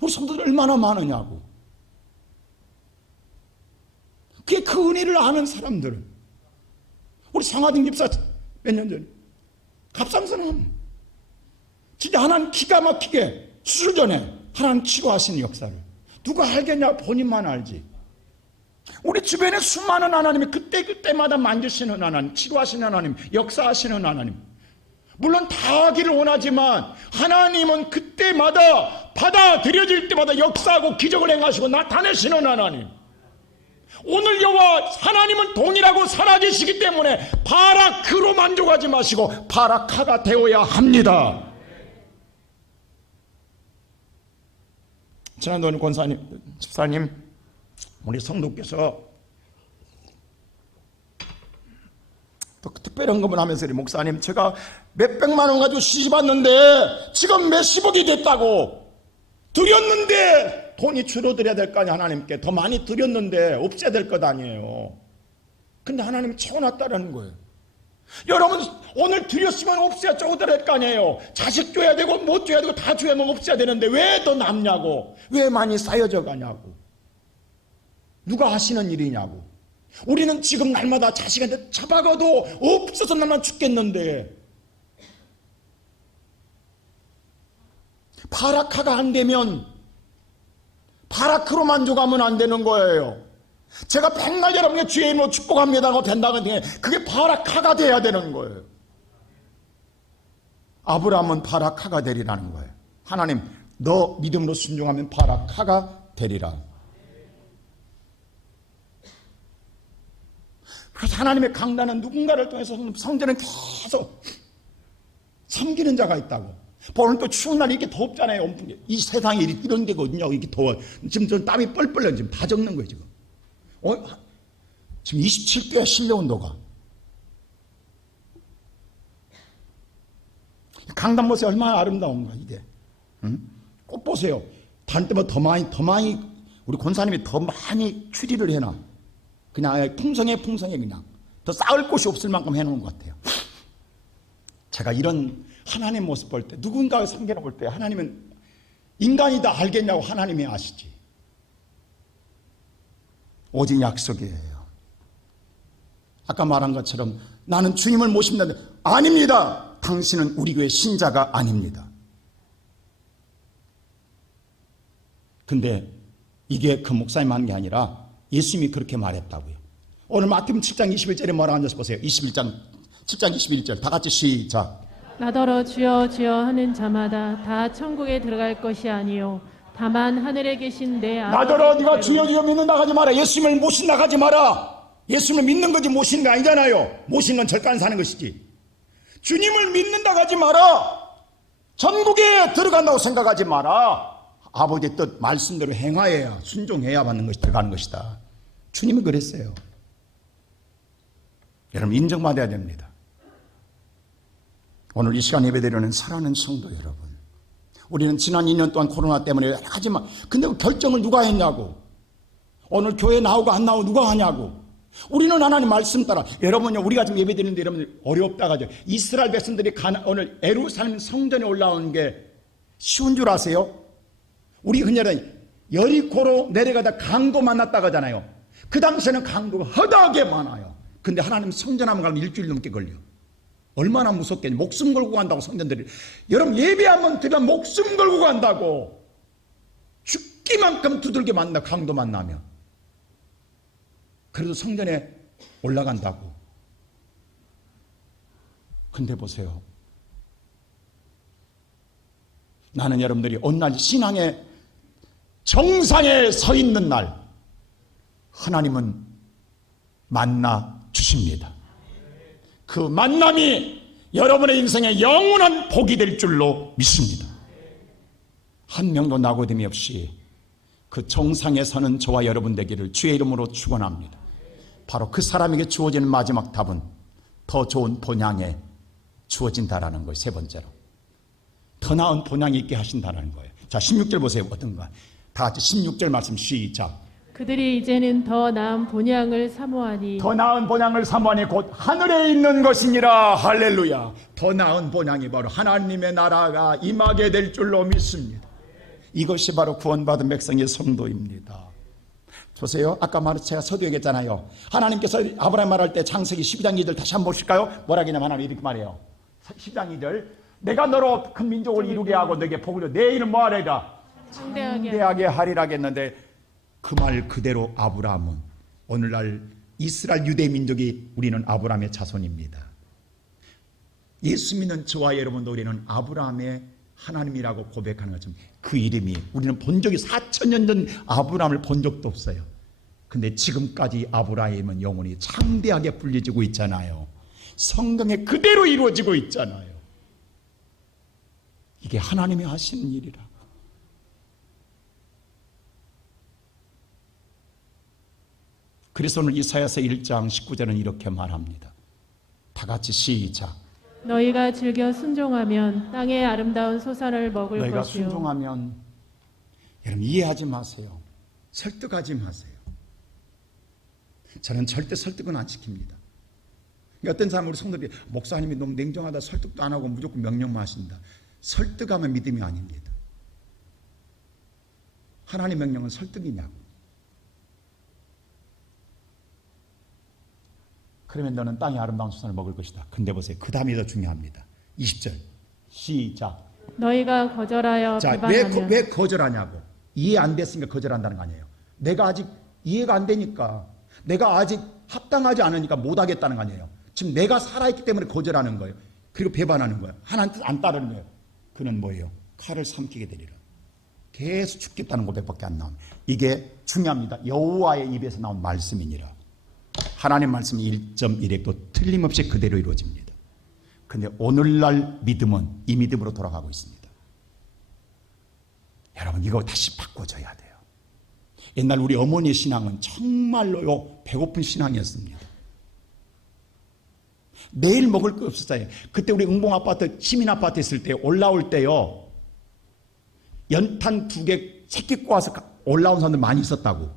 우리 성도들 얼마나 많으냐고. 그게 그 은혜를 아는 사람들은, 우리 상하등 집사 몇 년 전에 갑상선암 진짜 하나님 기가 막히게 수술 전에 하나님 치료하시는 역사를 누가 알겠냐? 본인만 알지. 우리 주변에 수많은 하나님이 그때마다 만지시는 하나님, 치료하시는 하나님, 역사하시는 하나님, 물론 다 하기를 원하지만 하나님은 그때마다 받아들여질 때마다 역사하고 기적을 행하시고 나타내시는 하나님. 오늘 여호와 하나님은 동일하고 살아계시기 때문에 바라크로 만족하지 마시고 바라카가 되어야 합니다. 지난번에 오늘 권사님, 집사님, 우리 성도께서 또 특별히 언급을 하면서 목사님 제가 몇백만 원 가지고 시집 왔는데 지금 몇십억이 됐다고. 드렸는데 돈이 줄어들어야 될 거 아니에요. 하나님께 더 많이 드렸는데 없애야 될 것 아니에요. 근데 하나님이 채워놨다라는 거예요. 여러분 오늘 드렸으면 없애야 쪼그될 거 아니에요. 자식 줘야 되고 못 줘야 되고 다 줘야만 없애야 되는데 왜 더 남냐고. 왜 많이 쌓여져 가냐고. 누가 하시는 일이냐고. 우리는 지금 날마다 자식한테 잡아가도 없어서 나만 죽겠는데 바라카가 안 되면 바라크로 만족하면 안 되는 거예요. 제가 백날 여러분의 주의 이름으로 축복합니다고 된다는 게 그게 바라카가 돼야 되는 거예요. 아브라함은 바라카가 되리라는 거예요. 하나님 너 믿음으로 순종하면 바라카가 되리라. 그래서 하나님의 강단은 누군가를 통해서 성전은 계속 섬기는 자가 있다고. 오늘 또 추운 날 이렇게 덥잖아요. 이 세상에 이런 데가 어디냐고 이렇게 더워. 지금 저 땀이 뻘뻘 나. 지금 다 적는 거예요, 지금. 지금 27도야, 실내 온도가. 강남 보세요. 얼마나 아름다운가, 이게. 응? 꼭 보세요. 다닐 때보다 더 많이, 우리 권사님이 더 많이 추리를 해놔. 그냥 풍성해, 그냥. 더 쌓을 곳이 없을 만큼 해놓은 것 같아요. 제가 이런 하나님의 모습 볼 때, 누군가의 성경을 볼 때, 하나님은 인간이 다 알겠냐고 하나님이 아시지. 오직 약속이에요. 아까 말한 것처럼 나는 주님을 모십니다. 아닙니다. 당신은 우리 교회 신자가 아닙니다. 근데 이게 그 목사님 한 게 아니라 예수님이 그렇게 말했다고요. 오늘 마태복음 7장 21절에 뭐라고 앉아서 보세요. 7장 21절 다 같이 시작. 나더러 주여 주여 하는 자마다 다 천국에 들어갈 것이 아니요 다만 하늘에 계신 내 나더러 네가 주여 주여 믿는 나가지 마라. 예수님을 모신 나가지 마라. 예수님을 믿는 거지 모시는 거 아니잖아요. 모시는 건 절대 안 사는 것이지. 주님을 믿는다 하지 마라. 천국에 들어간다고 생각하지 마라. 아버지의 뜻 말씀대로 행하여야 순종해야 받는 것이 들어가는 것이다. 주님은 그랬어요. 여러분 인정받아야 됩니다. 오늘 이 시간 예배드리는 사랑하는 성도 여러분, 우리는 지난 2년 동안 코로나 때문에 여러 가지 근데 그 결정을 누가 했냐고. 오늘 교회 나오고 안 나오고 누가 하냐고. 우리는 하나님 말씀 따라. 여러분요, 우리가 지금 예배드리는데 여러분들 어렵다 가죠. 이스라엘 백성들이 오늘 예루살렘 성전에 올라오는 게 쉬운 줄 아세요? 우리 그녀는 여리고로 내려가다 강도 만났다 가잖아요. 그 당시에는 강도가 허다하게 많아요. 근데 하나님 성전 한번 가면 일주일 넘게 걸려. 얼마나 무섭겠니. 목숨 걸고 간다고 성전들이. 여러분 예배 한번 드리면 목숨 걸고 간다고. 죽기만큼 두들겨 만나, 강도 만나면. 그래도 성전에 올라간다고. 근데 보세요. 나는 여러분들이 어느 날 신앙의 정상에 서 있는 날 하나님은 만나 주십니다. 그 만남이 여러분의 인생에 영원한 복이 될 줄로 믿습니다. 한 명도 낙오됨이 없이 그 정상에 서는 저와 여러분 되기를 주의 이름으로 축원합니다. 바로 그 사람에게 주어지는 마지막 답은 더 좋은 본향에 주어진다라는 거예요. 세 번째로 더 나은 본향이 있게 하신다는 거예요. 자, 16절 보세요. 어떤가? 다 같이 16절 말씀 시작. 그들이 이제는 더 나은 본향을 사모하니 더 나은 본향을 사모하니 곧 하늘에 있는 것이니라. 할렐루야. 더 나은 본향이 바로 하나님의 나라가 임하게 될 줄로 믿습니다. 이것이 바로 구원받은 백성의 성도입니다. 보세요. 아까 제가 서두 얘기했잖아요. 하나님께서 아브라함 말할 때 창세기 12장 2절 다시 한번 보실까요? 뭐라 그러냐면 하나님 이렇게 말해요. 12장 2절 내가 너로 큰 민족을 이루게 하고 너에게 복을 줘. 내 이름 뭐하리라? 창대하게 하리라 했는데 그 말 그대로 아브라함은 오늘날 이스라엘 유대 민족이 우리는 아브라함의 자손입니다. 예수 믿는 저와 여러분도 우리는 아브라함의 하나님이라고 고백하는 것처럼 그 이름이 우리는 본 적이 4,000년 전 아브라함을 본 적도 없어요. 근데 지금까지 아브라함은 영원히 창대하게 불려지고 있잖아요. 성경에 그대로 이루어지고 있잖아요. 이게 하나님이 하시는 일이라. 그래서 오늘 이사야서 1장 19절은 이렇게 말합니다. 다 같이 시작. 너희가 즐겨 순종하면 땅의 아름다운 소산을 먹을 너희가 것이요. 순종하면, 여러분 이해하지 마세요. 설득하지 마세요. 저는 절대 설득은 안 시킵니다. 어떤 사람은 우리 성도들이 목사님이 너무 냉정하다, 설득도 안 하고 무조건 명령만 하신다. 설득하면 믿음이 아닙니다. 하나님 명령은 설득이냐고. 그러면 너는 땅의 아름다운 소산을 먹을 것이다. 근데 보세요. 그 다음이 더 중요합니다. 20절 시작. 너희가 거절하여 자, 비방하면 왜 거절하냐고. 이해 안 됐으니까 거절한다는 거 아니에요. 내가 아직 이해가 안 되니까, 내가 아직 합당하지 않으니까 못하겠다는 거 아니에요. 지금 내가 살아있기 때문에 거절하는 거예요. 그리고 배반하는 거예요. 하나님 뜻 안 따르는 거예요. 그는 뭐예요? 칼을 삼키게 되리라. 계속 죽겠다는 고백밖에 안 나옵니다. 이게 중요합니다. 여호와의 입에서 나온 말씀이니라. 하나님 말씀 1.1획도 틀림없이 그대로 이루어집니다. 근데 오늘날 믿음은 이 믿음으로 돌아가고 있습니다. 여러분 이거 다시 바꿔줘야 돼요. 옛날 우리 어머니의 신앙은 정말로요 배고픈 신앙이었습니다. 매일 먹을 거 없었어요. 그때 우리 응봉아파트 시민아파트 있을 때 올라올 때요 연탄 2개 새끼 꼬아서 올라온 사람들 많이 있었다고.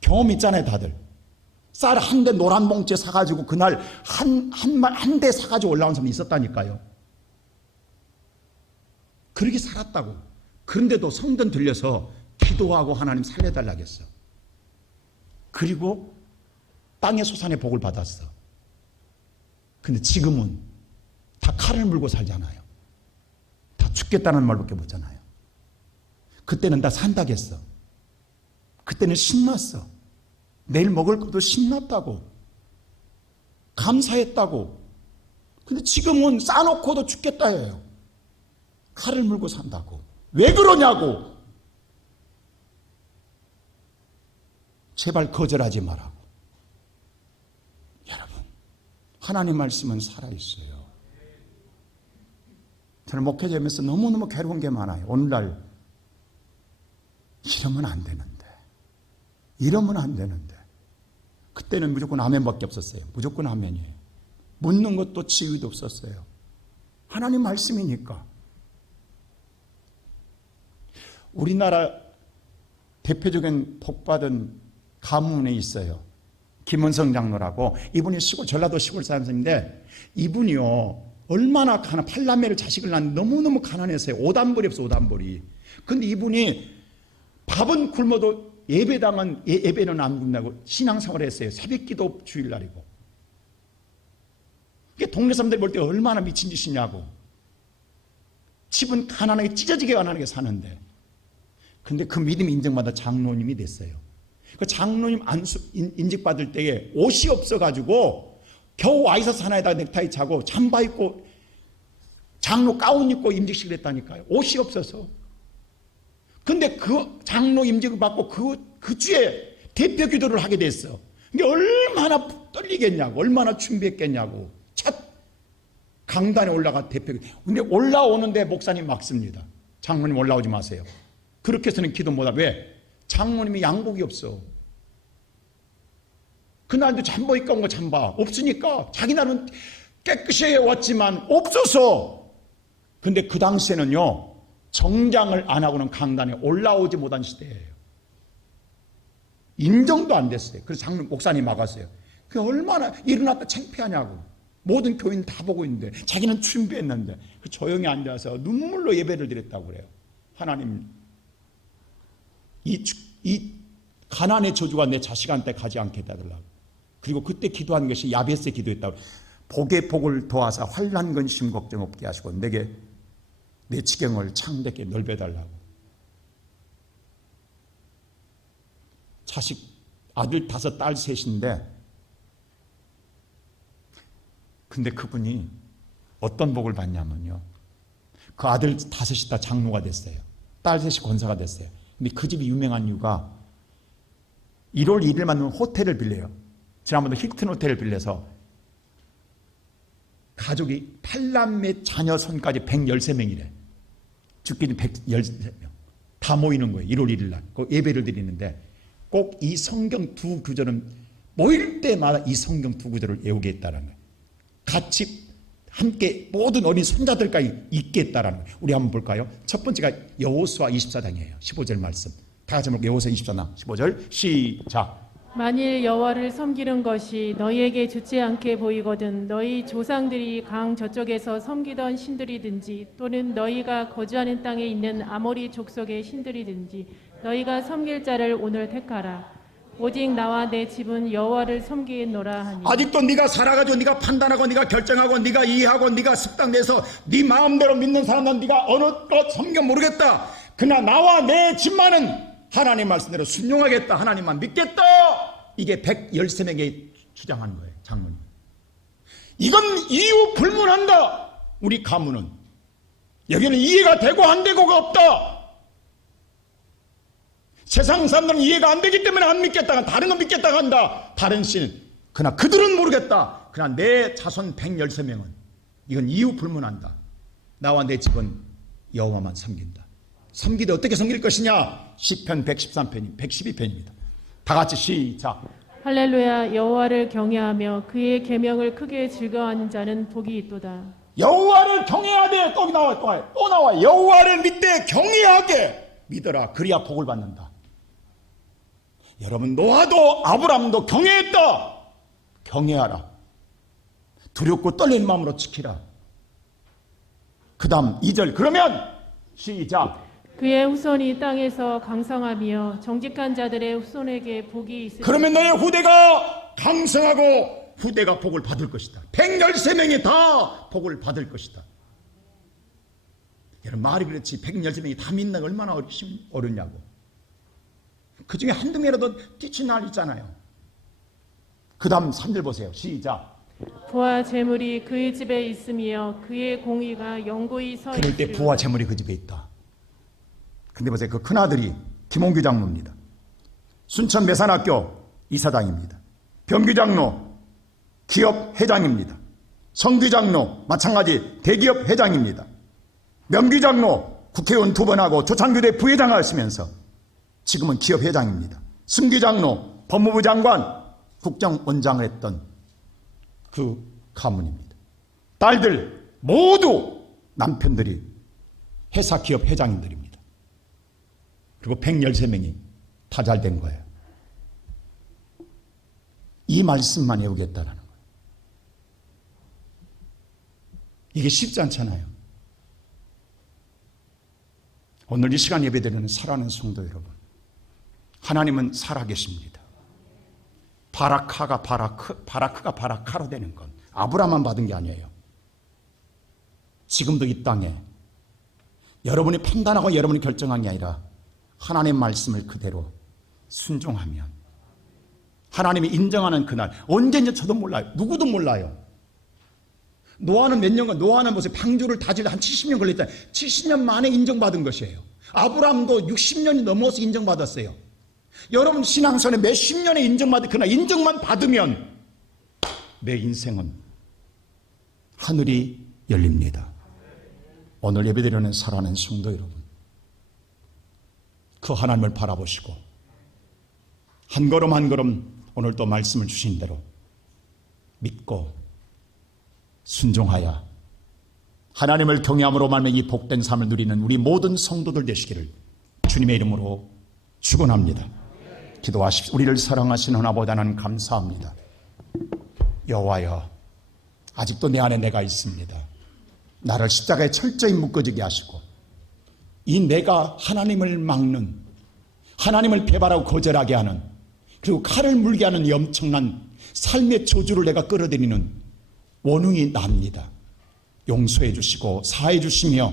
경험 있잖아요 다들. 쌀 한 대 노란 몽째 사가지고 그날 한 대 사가지고 올라온 사람이 있었다니까요. 그렇게 살았다고. 그런데도 성전 들려서 기도하고 하나님 살려달라고 했어. 그리고 땅의 소산의 복을 받았어. 근데 지금은 다 칼을 물고 살잖아요. 다 죽겠다는 말밖에 못하잖아요. 그때는 다 산다고 했어. 그때는 신났어. 내일 먹을 것도 신났다고. 감사했다고. 근데 지금은 싸놓고도 죽겠다 해요. 칼을 물고 산다고. 왜 그러냐고. 제발 거절하지 말라고. 여러분, 하나님 말씀은 살아있어요. 저는 목회자면서 너무너무 괴로운 게 많아요. 오늘날 이러면 안 되는데, 이러면 안 되는데. 그때는 무조건 아멘밖에 없었어요. 무조건 아멘이에요. 묻는 것도 지위도 없었어요. 하나님 말씀이니까. 우리나라 대표적인 복받은 가문에 있어요. 김은성 장로라고. 이분이 전라도 시골 사람인데 이분이요 얼마나 팔남매를 자식을 낳는데 너무너무 가난했어요. 오단벌이 없어. 오단벌이. 근데 이분이 밥은 굶어도 예배는 안 굶나고 신앙생활을 했어요. 새벽기도 주일날이고. 이게 동네 사람들이 볼 때 얼마나 미친 짓이냐고. 집은 가난하게 찢어지게 가난하게 사는데. 근데 그 믿음이 인정받아 장로님이 됐어요. 그 장로님 인직받을 때에 옷이 없어가지고 겨우 와이셔츠 하나에다 넥타이 차고 잠바 입고 장로 가운 입고 임직식을 했다니까요. 옷이 없어서. 근데 그 장로 임직을 받고 그 주에 대표 기도를 하게 됐어. 이게 얼마나 떨리겠냐고, 얼마나 준비했겠냐고. 첫 강단에 올라가 대표 기도. 근데 올라오는데 목사님 막습니다. 장로님 올라오지 마세요. 그렇게 해서는 기도 못하고. 왜? 장로님이 양복이 없어. 그날도 잠바 입고 온 거 잠바 없으니까 자기 나는 깨끗이 해왔지만 없어서. 근데 그 당시에는요 정장을 안 하고는 강단에 올라오지 못한 시대예요. 인정도 안 됐어요. 그래서 장로 목사님 막았어요. 그게 얼마나 일어났다 창피하냐고. 모든 교인 다 보고 있는데 자기는 준비했는데 조용히 앉아서 눈물로 예배를 드렸다고 그래요. 하나님 이 가난의 저주가 내 자식한테 가지 않게 해달라고. 그리고 그때 기도한 것이 야베스에 기도했다고. 복의 복을 도하사 환난 근심 걱정 없게 하시고 내게 내 지경을 창대게 넓혀달라고. 자식 아들 5 딸 3인데 근데 그분이 어떤 복을 받냐면요 그 아들 5이 다 장로가 됐어요. 딸 3이 권사가 됐어요. 근데 그 집이 유명한 이유가 1월 1일만 호텔을 빌려요. 지난번에 힐튼 호텔을 빌려서 가족이 8남매 자녀 손까지 113명이래. 죽기는 113명. 다 모이는 거예요. 1월 1일 날. 그 예배를 드리는데 꼭 이 성경 2 구절은 모일 때마다 이 성경 2 구절을 외우게 했다는 거예요. 같이 함께 모든 어린 손자들까지 있겠다라는 거예요. 우리 한번 볼까요? 첫 번째가 여호수아 24장이에요. 15절 말씀. 다 같이 한번 여호수아 24장 15절 시작. 만일 여호와를 섬기는 것이 너희에게 좋지 않게 보이거든 너희 조상들이 강 저쪽에서 섬기던 신들이든지 또는 너희가 거주하는 땅에 있는 아모리 족속의 신들이든지 너희가 섬길 자를 오늘 택하라. 오직 나와 내 집은 여호와를 섬기노라 하니. 아직도 네가 살아가지고 네가 판단하고 네가 결정하고 네가 이해하고 네가 습당돼서 네 마음대로 믿는 사람은 네가 어느 것 섬겨 모르겠다. 그러나 나와 내 집만은 하나님 말씀대로 순종하겠다. 하나님만 믿겠다. 이게 113명이 주장하는 거예요. 장로님. 이건 이유 불문한다. 우리 가문은. 여기는 이해가 되고 안 되고가 없다. 세상 사람들은 이해가 안 되기 때문에 안 믿겠다. 다른 거 믿겠다 한다. 다른 신. 그러나 그들은 모르겠다. 그러나 내 자손 113명은 이건 이유 불문한다. 나와 내 집은 여호와만 섬긴다. 섬기되 어떻게 섬길 것이냐? 시편 113편이 112편입니다. 다 같이 시작. 할렐루야. 여호와를 경외하며 그의 계명을 크게 즐거워하는 자는 복이 있도다. 여호와를 경외하되 또 나와 여호와를 믿되 경외하게 믿어라. 그래야 복을 받는다. 여러분, 노아도 아브람도 경외했다. 경외하라. 두렵고 떨리는 마음으로 지키라. 그 다음 2절. 그러면 시작. 그의 후손이 땅에서 강성하며 정직한 자들의 후손에게 복이 있으리라. 그러면 너의 후대가 강성하고 후대가 복을 받을 것이다. 113명이 다 복을 받을 것이다. 여러분, 말이 그렇지 113명이 다 믿는 게 얼마나 어렵냐고. 그 중에 한두 명이라도 뛰친 날 있잖아요. 그 다음 3절 보세요. 시작. 부와 재물이 그의 집에 있으며 그의 공의가 영구히 서 그럴 때 있으리로다. 부와 재물이 그 집에 있다. 근데 보세요. 그 큰아들이 김홍규 장로입니다. 순천 매산학교 이사장입니다. 병규 장로 기업 회장입니다. 성규 장로 마찬가지 대기업 회장입니다. 명규 장로 국회의원 2번 하고 조창규대 부회장을 하시면서 지금은 기업 회장입니다. 승규 장로 법무부 장관 국정원장을 했던 그 가문입니다. 딸들 모두 남편들이 회사 기업 회장님들입니다. 그리고 113명이 다 잘 된 거예요. 이 말씀만 외우겠다라는 거예요. 이게 쉽지 않잖아요. 오늘 이 시간 예배드리는 사랑하는 성도 여러분, 하나님은 살아계십니다. 바라크가 바라카로 되는 건 아브라함만 받은 게 아니에요. 지금도 이 땅에 여러분이 판단하고 여러분이 결정한 게 아니라 하나님의 말씀을 그대로 순종하면 하나님이 인정하는 그날, 언제인지 저도 몰라요. 누구도 몰라요. 노아는 몇 년간, 노아는 무슨 방주를 다질 한 70년 걸렸다. 70년 만에 인정받은 것이에요. 아브라함도 60년이 넘어서 인정받았어요. 여러분 신앙생활에 몇십 년에 인정받은 그날 인정만 받으면 내 인생은 하늘이 열립니다. 오늘 예배드리는 사랑하는 성도 여러분, 그 하나님을 바라보시고 한 걸음 한 걸음 오늘 또 말씀을 주신 대로 믿고 순종하여 하나님을 경외함으로 말미암아 이 복된 삶을 누리는 우리 모든 성도들 되시기를 주님의 이름으로 축원합니다. 기도하십시오. 우리를 사랑하시는 아버지 하나님 감사합니다. 여호와여, 아직도 내 안에 내가 있습니다. 나를 십자가에 철저히 묶어지게 하시고 이 내가 하나님을 막는, 하나님을 배반하고 거절하게 하는, 그리고 칼을 물게 하는 이 엄청난 삶의 저주를 내가 끌어들이는 원흉이 납니다. 용서해 주시고 사해 주시며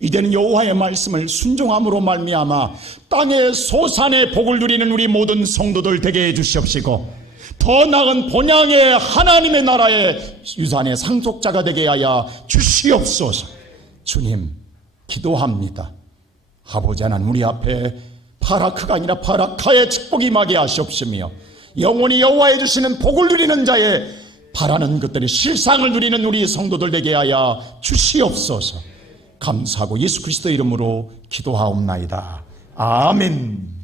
이제는 여호와의 말씀을 순종함으로 말미암아 땅의 소산의 복을 누리는 우리 모든 성도들 되게 해 주시옵시고 더 나은 본향의 하나님의 나라의 유산의 상속자가 되게 하여 주시옵소서. 주님 기도합니다. 아버지 하나님, 우리 앞에 바라크가 아니라 바라카의 축복이 임하게 하시옵시며 영원히 여호와의 주시는 복을 누리는 자의 바라는 것들이 실상을 누리는 우리 성도들 되게 하여 주시옵소서. 감사하고 예수 그리스도 이름으로 기도하옵나이다. 아멘.